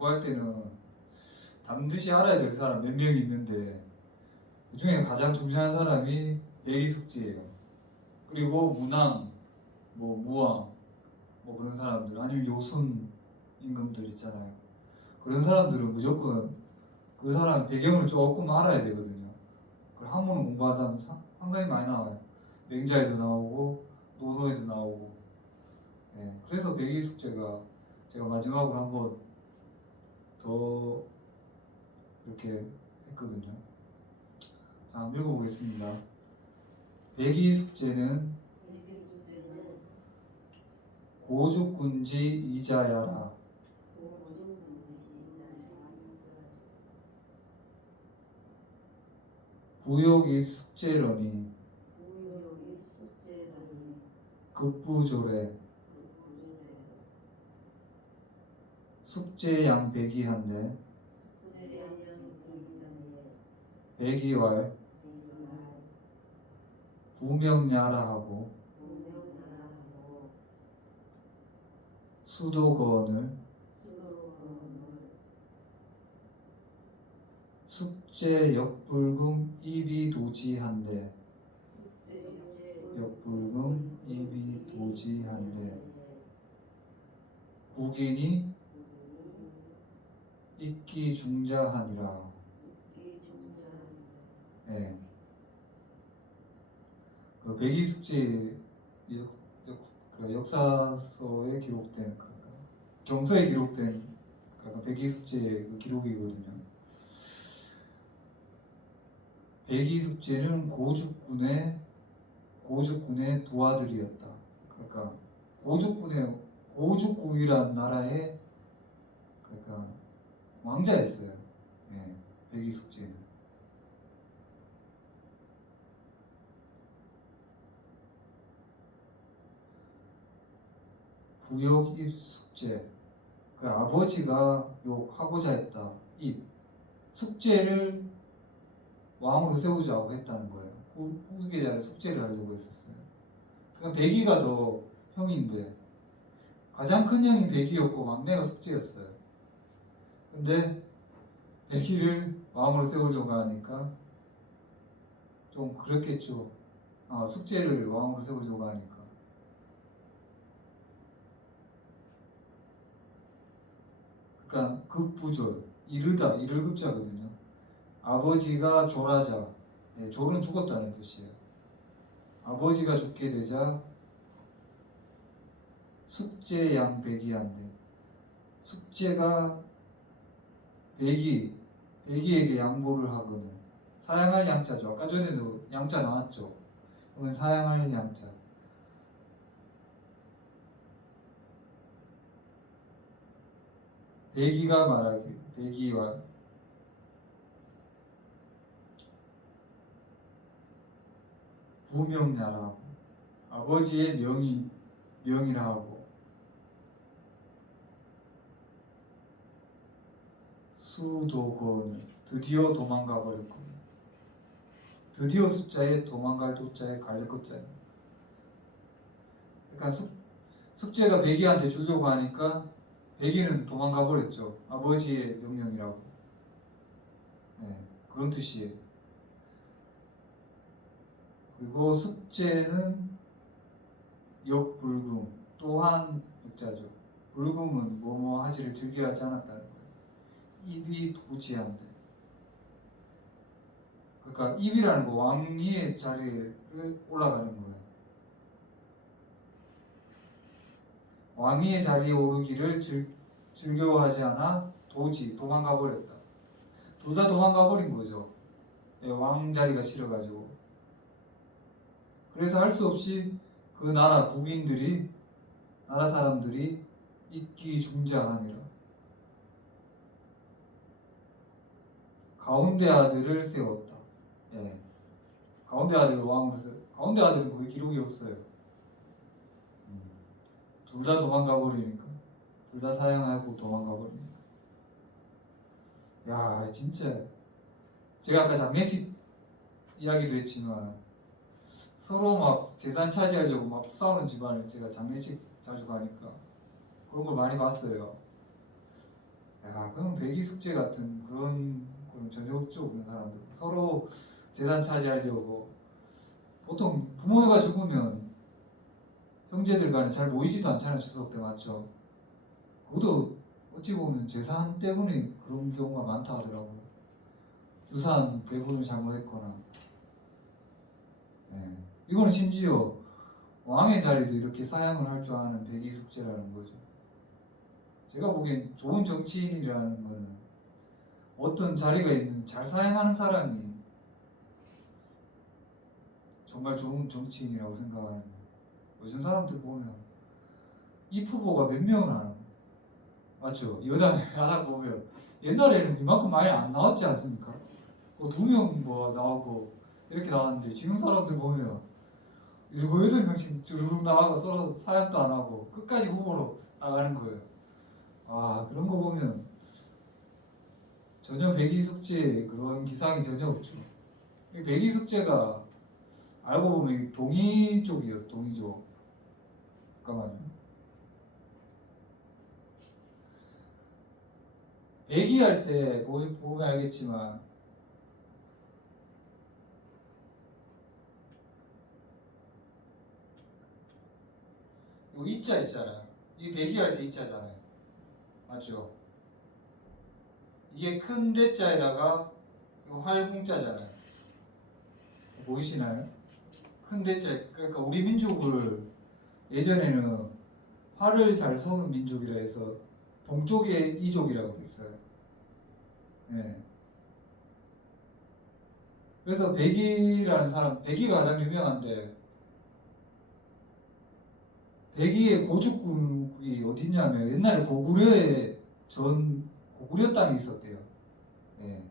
공부할 때는 반드시 알아야 될 사람 몇 명이 있는데 그 중에 가장 중요한 사람이 백이숙지예요. 그리고 문왕, 뭐 무왕, 뭐 그런 사람들 아니면 요순 임금들 있잖아요. 그런 사람들은 무조건 그 사람 배경을 조금 알아야 되거든요. 그 한문을 공부하는 사람 상당히 많이 나와요. 맹자에도 나오고 노서에도 나오고. 네, 그래서 백이숙제가 제가 마지막으로 한번 더 이렇게 했거든요. 자, 한번 읽어보겠습니다. 백이숙제는 고죽군지 이자야라. 부욕이 숙제러니 급부조래 숙제양 백이한데 백이왈 부명야라 하고 수도거언을 숙제 역불금 이비도지한데 역불금 이비도지한데 국인이 익기중자하니라. 네. 그 백이숙제 역사서에 기록된 경서에 기록된 백이숙제의 그 기록이거든요. 백이숙제는 고죽군의 두 아들이었다. 그러니까 고죽국이란 나라의 그러니까 왕자였어요. 네, 백이숙제는. 부욕입숙제. 그 아버지가 욕하고자 했다. 숙제를 왕으로 세우자고 했다는 거예요. 후계자를 숙제를 하려고 했었어요. 그러니까 백이가 더 형인데 가장 큰 형이 백이였고 막내가 숙제였어요. 근데 백이를 왕으로 세우려고 하니까 좀 그렇겠죠. 숙제를 왕으로 세우려고 하니까. 그러니까 급부졸, 이를 급자거든요. 아버지가 졸하자, 졸은 죽었다는 뜻이에요. 아버지가 죽게 되자 숙제양백이한데 숙제가 백이에게 양보를 하거늘. 사양할 양자죠. 아까 전에도 양자 나왔죠. 이건 사양할 양자. 백이가 말하기, 백이와 부명야라 하고 아버지의 명이라 하고 수도건을 드디어 도망가 버렸군요. 드디어 숫자에 도망갈 도자에 갈 것자예요. 그러니까 숙제가 백이한테 주려고 하니까 백이는 도망가 버렸죠. 아버지의 명령이라고. 네, 그런 뜻이에요. 그리고 숙제는 역불금 또한 역자죠. 불금은 뭐뭐 하지를 즐겨하지 않았다는 거예요. 입이 도지한데. 그러니까 입이라는 거 왕위의 자리를 올라가는 거예요. 왕위의 자리에 오르기를 즐겨하지 않아 도망가 버렸다. 둘 다 도망가 버린 거죠. 왕 자리가 싫어가지고. 그래서 할 수 없이 그 나라 사람들이 익기중자하니라. 가운데 아들을 세웠다. 가운데 아들을 왕으로 가운데 아들은 거의 기록이 없어요. 둘 다 도망가 버리니까. 둘 다 사양하고 도망가 버리니까. 야, 진짜 제가 아까 장례식 이야기도 했지만 서로 막 재산 차지하려고 막 싸우는 집안을 제가 장례식 자주 가니까 그런 걸 많이 봤어요. 야, 그럼 배기 숙제 같은 그런 전혀 없죠. 그런 사람들 서로 재산 차지하려고. 보통 부모가 죽으면 형제들 간에 잘 모이지도 않잖아요. 추석 때 맞죠? 그것도 어찌 보면 재산 때문에 그런 경우가 많다 하더라고요. 유산 배분을 잘못했거나. 네. 이거는 심지어 왕의 자리도 이렇게 사양을 할 줄 아는 배기 숙제라는 거죠. 제가 보기엔 좋은 정치인이라는 거는 어떤 자리가 있는 잘 사양하는 사람이 정말 좋은 정치인이라고 생각하는데, 요즘 사람들 보면 이 후보가 몇 명을 하나 맞죠? 야당 보면 옛날에는 이만큼 많이 안 나왔지 않습니까? 뭐 2명 뭐 나오고 이렇게 나왔는데 지금 사람들 보면 7, 8명씩 주르륵 나가고 서로 사연도 안 하고 끝까지 후보로 나가는 거예요. 아, 그런 거 보면 전혀 배기 숙제 그런 기상이 전혀 없죠. 이 배기 숙제가 알고 보면 동의 쪽이었어. 동의 쪽. 잠깐만요. 배기할 때 보면 알겠지만 이 이자 있잖아요. 이 배기할 때 이자잖아요. 맞죠? 이게 큰 대자에다가 활공자잖아요. 보이시나요? 큰 대자. 그러니까 우리 민족을 예전에는 활을 잘 쏘는 민족이라 해서 동쪽의 이족이라고 했어요. 네. 그래서 백이라는 사람, 백이가 가장 유명한데, 백이의 고죽국이 어디냐면 옛날에 고구려 땅이 있었대요. 네.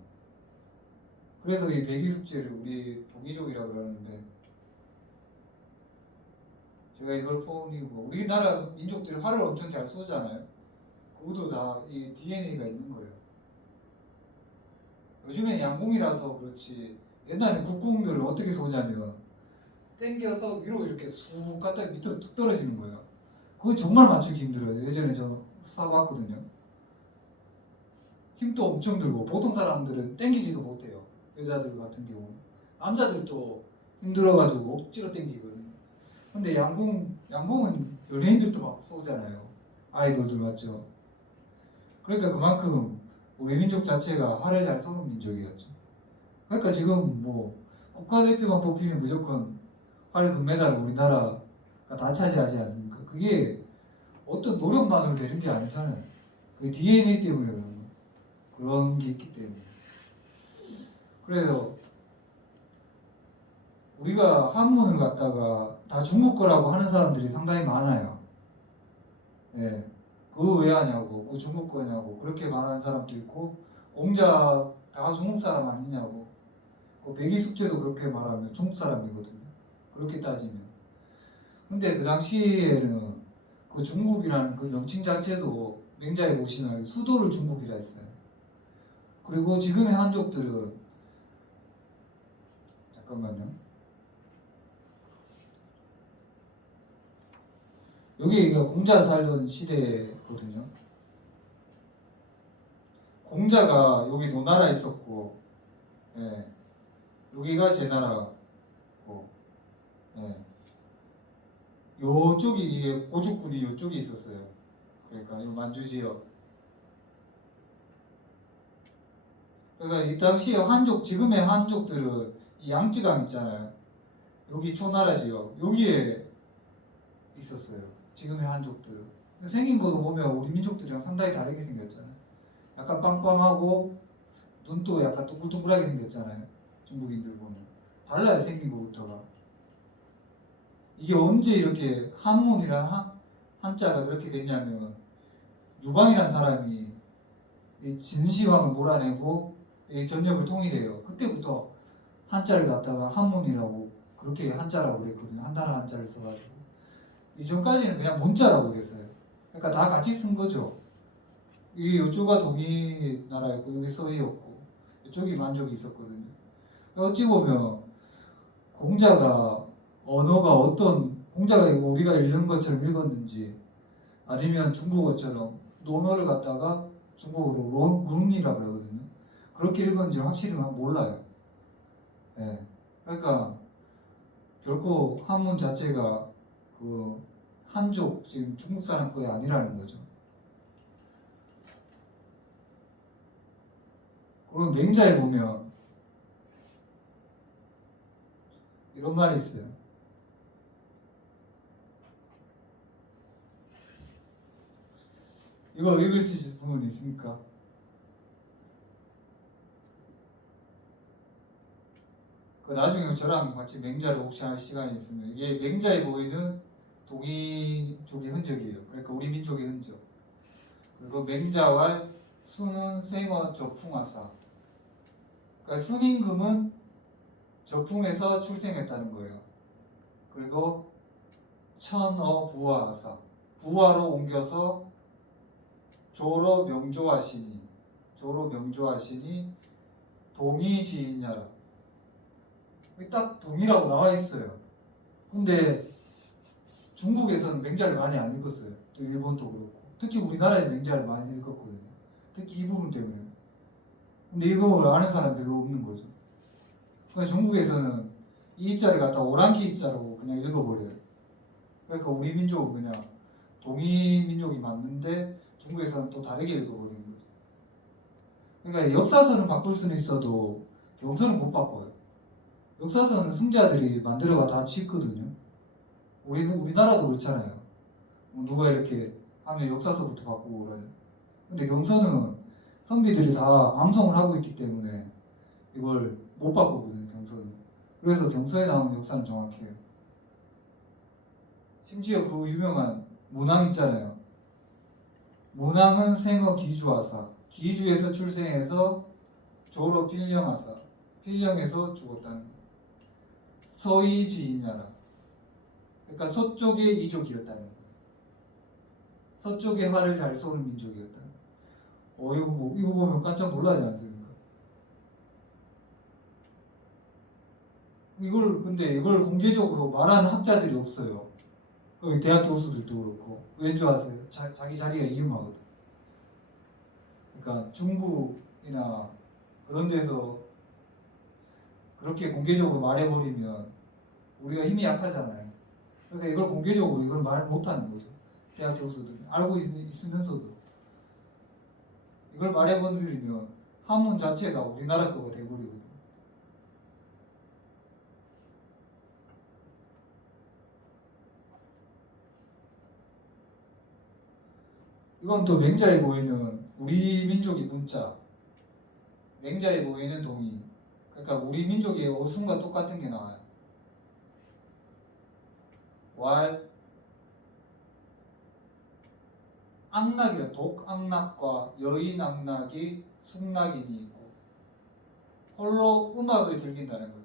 그래서 이 백이 숙제를 우리 동이족이라고 그러는데, 제가 이걸 보니까 우리나라 민족들이 활을 엄청 잘 쏘잖아요. 그것도 다 이 DNA가 있는 거예요. 요즘엔 양궁이라서 그렇지 옛날에 국궁들을 어떻게 쏘냐면 땡겨서 위로 이렇게 쑥 갔다 밑으로 뚝 떨어지는 거예요. 그거 정말 맞추기 힘들어요. 예전에 저 쏴봤거든요. 힘도 엄청 들고 보통 사람들은 땡기지도 못해요. 여자들 같은 경우 남자들도 힘들어가지고 억지로 땡기거든요. 근데 양궁은 연예인들도 막 쏘잖아요. 아이돌들 맞죠? 그러니까 그만큼 외민족 자체가 활을 잘 쏘는 민족이었죠. 그러니까 지금 뭐 국가대표만 뽑히면 무조건 활 금메달을 우리나라가 다 차지하지 않습니까? 그게 어떤 노력만으로 되는 게 아니잖아요. 그 DNA 때문에 그런 거. 그런 게 있기 때문에. 그래서 우리가 한문을 갖다가 다 중국 거라고 하는 사람들이 상당히 많아요. 예. 그거 왜 하냐고, 그거 중국 거냐고, 그렇게 말하는 사람도 있고, 공자 다 중국 사람 아니냐고, 그 백이 숙제도 그렇게 말하면 중국 사람이거든요. 그렇게 따지면. 근데 그 당시에는 그 중국이라는 그 명칭 자체도 맹자에 보시면 수도를 중국이라 했어요. 그리고 지금의 한족들은, 잠깐만요. 여기 공자 살던 시대거든요. 공자가 여기 노나라에 있었고, 예, 여기가 제 나라고, 예, 요쪽이 이게 고죽군이 요쪽에 있었어요. 그러니까 이 만주 지역. 그러니까 이 당시에 한족, 지금의 한족들은 이 양쯔강 있잖아요. 여기 초나라 지역, 여기에 있었어요. 지금의 한족들은. 생긴 것도 보면 우리 민족들이랑 상당히 다르게 생겼잖아요. 약간 빵빵하고 눈도 약간 동글동글하게 생겼잖아요. 중국인들 보면. 달라요, 생긴 것부터가. 이게 언제 이렇게 한문이랑 한자가 그렇게 됐냐면 유방이라는 사람이 진시황을 몰아내고 전역을 통일해요. 그때부터 한자를 갖다가 한문이라고 그렇게 한자라고 그랬거든요. 한나라 한자를 써가지고 이전까지는 그냥 문자라고 그랬어요. 그러니까 다 같이 쓴 거죠. 이게 이쪽가 동이 나라였고 여기 서해였고 이쪽이 만족이 있었거든요. 어찌 보면 공자가 언어가 어떤 공자가 우리가 읽는 것처럼 읽었는지 아니면 중국어처럼 논어를 갖다가 중국어로 룬이라고 그러거든요. 그렇게 읽었는지 확실히 몰라요. 예. 그러니까 결코 한문 자체가 그 한족 지금 중국 사람 거에 아니라는 거죠. 그리고 맹자에 보면 이런 말이 있어요. 이거 읽을 수 있는 부분 있습니까? 그 나중에 저랑 같이 맹자를 혹시 할 시간이 있으면 이게 맹자에 보이는 동이족의 흔적이에요. 그러니까 우리 민족의 흔적. 그리고 맹자왈 수는 생어 적풍하사. 그러니까 순임금은 적풍에서 출생했다는 거예요. 그리고 천어 부화하사. 부화로 옮겨서 조로 명조하시니 동이지인야라. 딱 동이라고 나와 있어요. 근데 중국에서는 맹자를 많이 안 읽었어요. 또 일본도 그렇고. 특히 우리나라에 맹자를 많이 읽었거든요. 특히 이 부분 때문에. 근데 이걸 아는 사람 별로 없는 거죠. 그러니까 중국에서는 이 자를 갖다 오랑캐 자라고 그냥 읽어버려요. 그러니까 우리 민족은 그냥 동이 민족이 맞는데 중국에서는 또 다르게 읽어버리는 거죠. 그러니까 역사서는 바꿀 수는 있어도 경서는 못 바꿔요. 역사서는 승자들이 만들어가 다 짓거든요. 우리나라도 그렇잖아요. 누가 이렇게 하면 역사서부터 바꾸고 그러요. 근데 경서는 선비들이 다 암송을 하고 있기 때문에 이걸 못 바꾸거든요. 경서는. 그래서 경서에 나오는 역사는 정확해요. 심지어 그 유명한 문왕 있잖아요. 문왕은 생어 기주하사. 기주에서 출생해서 조로 필령하사. 필령에서 죽었다는 거예요. 서이지인야라. 그러니까 서쪽의 이족이었다는 거예요. 서쪽의 활을 잘 쏘는 민족이었다. 이거 보면 깜짝 놀라지 않습니까? 근데 이걸 공개적으로 말하는 학자들이 없어요. 대학 교수들도 그렇고. 왠 줄 아세요? 자기 자리가 위험하거든. 그러니까 중국이나 그런 데서 그렇게 공개적으로 말해버리면 우리가 힘이 약하잖아요. 그러니까 이걸 공개적으로 이걸 말 못하는 거죠. 대학 교수들은 알고 있으면서도 이걸 말해버리면 한문 자체가 우리나라 거가 돼버리거든요. 이건 또 맹자에 보이는 우리 민족의 문자, 맹자에 보이는 동의. 그러니까 우리 민족의 어순과 똑같은 게 나와요. 왈 악락이라 독악락과 여인악락이 숙락인이 있고 홀로 음악을 즐긴다는 거예요.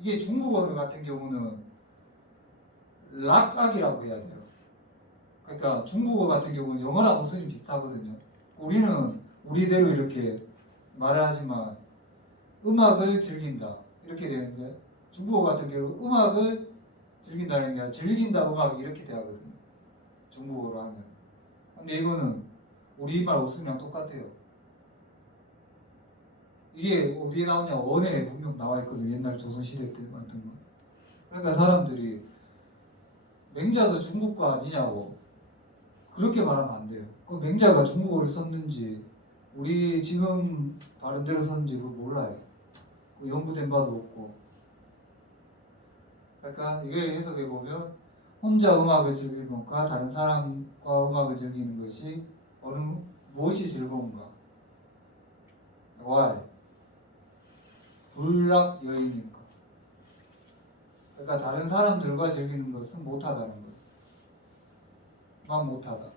이게 중국어 같은 경우는 락악이라고 해야 돼요. 그러니까 중국어 같은 경우는 영어랑 어순이 비슷하거든요. 우리는 우리대로 이렇게 말을 하지만 음악을 즐긴다 이렇게 되는데 중국어 같은 경우 음악을 즐긴다는 게 아니라 즐긴다 음악이 이렇게 돼야거든요. 중국어로 하면. 근데 이거는 우리말 어순이랑 똑같아요. 이게 어디에 나오냐 원에 분명 나와 있거든요. 옛날 조선시대 때 만든 거. 그러니까 사람들이 맹자도 중국거 아니냐고 그렇게 말하면 안 돼요. 그 맹자가 중국어를 썼는지 우리 지금 발음대로 썼는지 그걸 몰라요. 연구된 바도 없고. 그러니까 이걸 해석해 보면 혼자 음악을 즐기는 것과 다른 사람과 음악을 즐기는 것이 무엇이 즐거운가? 왈 불락 여인인가? 그러니까 다른 사람들과 즐기는 것은 못하다는 거예요. 만 못하다.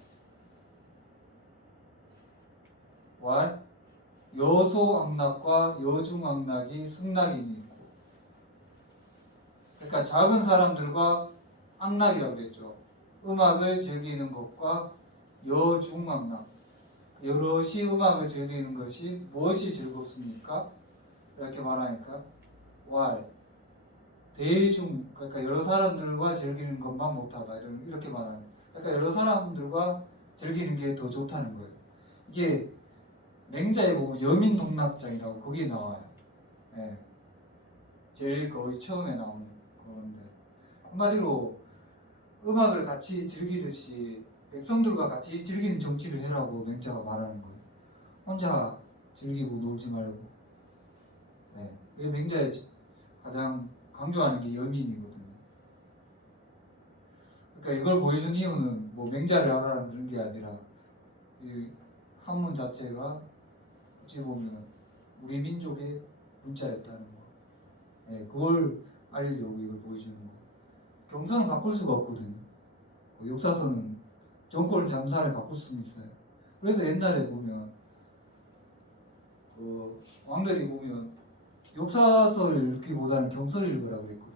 왈 여소악락과 여중악락이 승락인이 있고, 그러니까 작은 사람들과 악락이라고 그랬죠. 음악을 즐기는 것과 여중악락, 여럿이 음악을 즐기는 것이 무엇이 즐겁습니까? 이렇게 말하니까 왈 대중, 그러니까 여러 사람들과 즐기는 것만 못하다 이렇게 말하는. 그러니까 여러 사람들과 즐기는 게 더 좋다는 거예요. 이게 맹자에 보면 여민동락장이라고 거기에 나와요. 예. 제일 거의 처음에 나오는 건데 한마디로 음악을 같이 즐기듯이 백성들과 같이 즐기는 정치를 해라고 맹자가 말하는 거예요. 혼자 즐기고 놀지 말고. 네. 이게 맹자의 가장 강조하는 게 여민이거든요. 그러니까 이걸 보여준 이유는 뭐 맹자를 알아라 그런 게 아니라 이 한문 자체가 어찌 보면 우리 민족의 문자였다는 거. 네, 그걸 알리려고 이걸 보여주는 거. 경선은 바꿀 수가 없거든요. 역사서는 정권 잠사를 바꿀 수는 있어요. 그래서 옛날에 보면 왕들이 보면 역사서를 읽기보다는 경서를 읽으라 그랬거든요.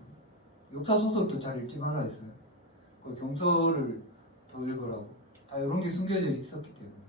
역사 소설도 잘 읽지 말라 했어요. 경서를 더 읽으라고. 다 이런 게 숨겨져 있었기 때문에.